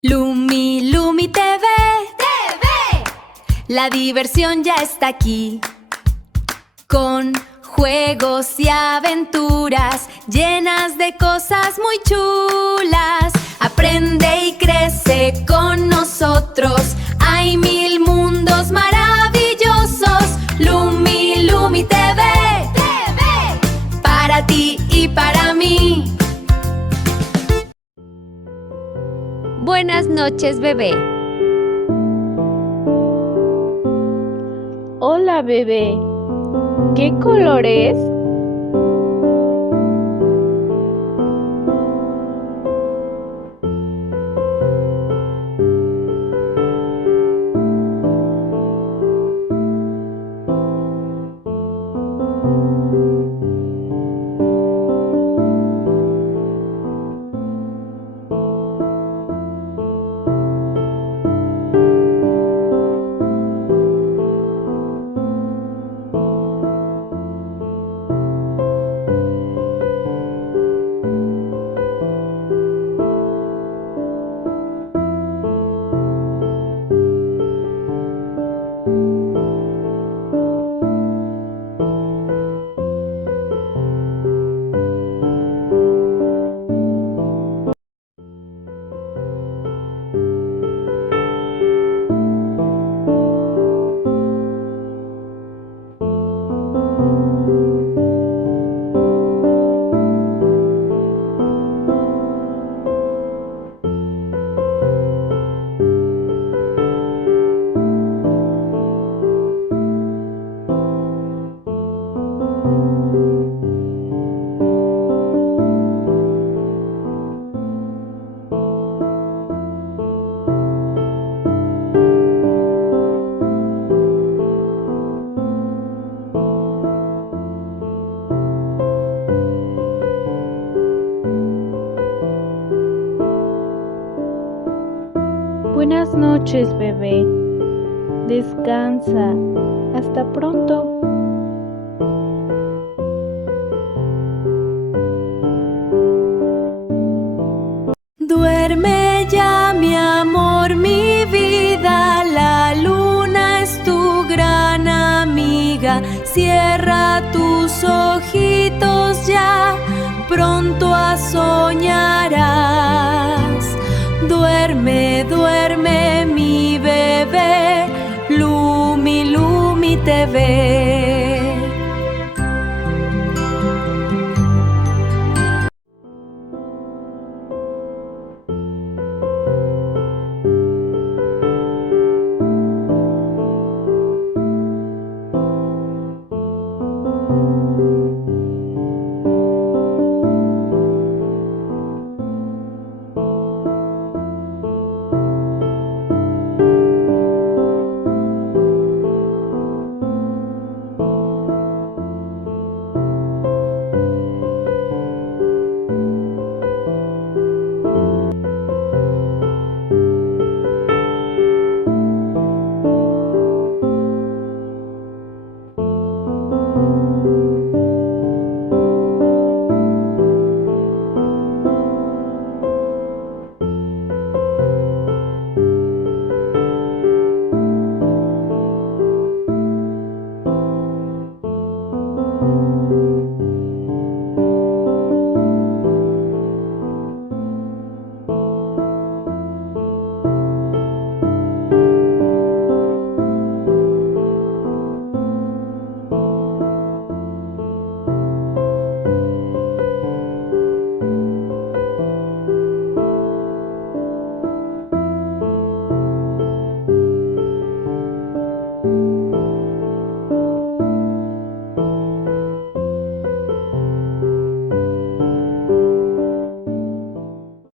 Lumi, Lumi TV. La diversión ya está aquí, con juegos y aventuras llenas de cosas muy chulas. Aprende y crece con nosotros. Hay 1000 mundos maravillosos. Lumi, Lumi TV. Para ti y para mí. Buenas noches, bebé. Hola, bebé. ¿Qué color es? Buenas noches, bebé. Descansa. Hasta pronto. Duerme ya, mi amor, mi vida. La luna es tu gran amiga. Cierra tus ojitos ya, pronto a soñarás. Duerme, duerme, mi bebé. Lumi, Lumi TV.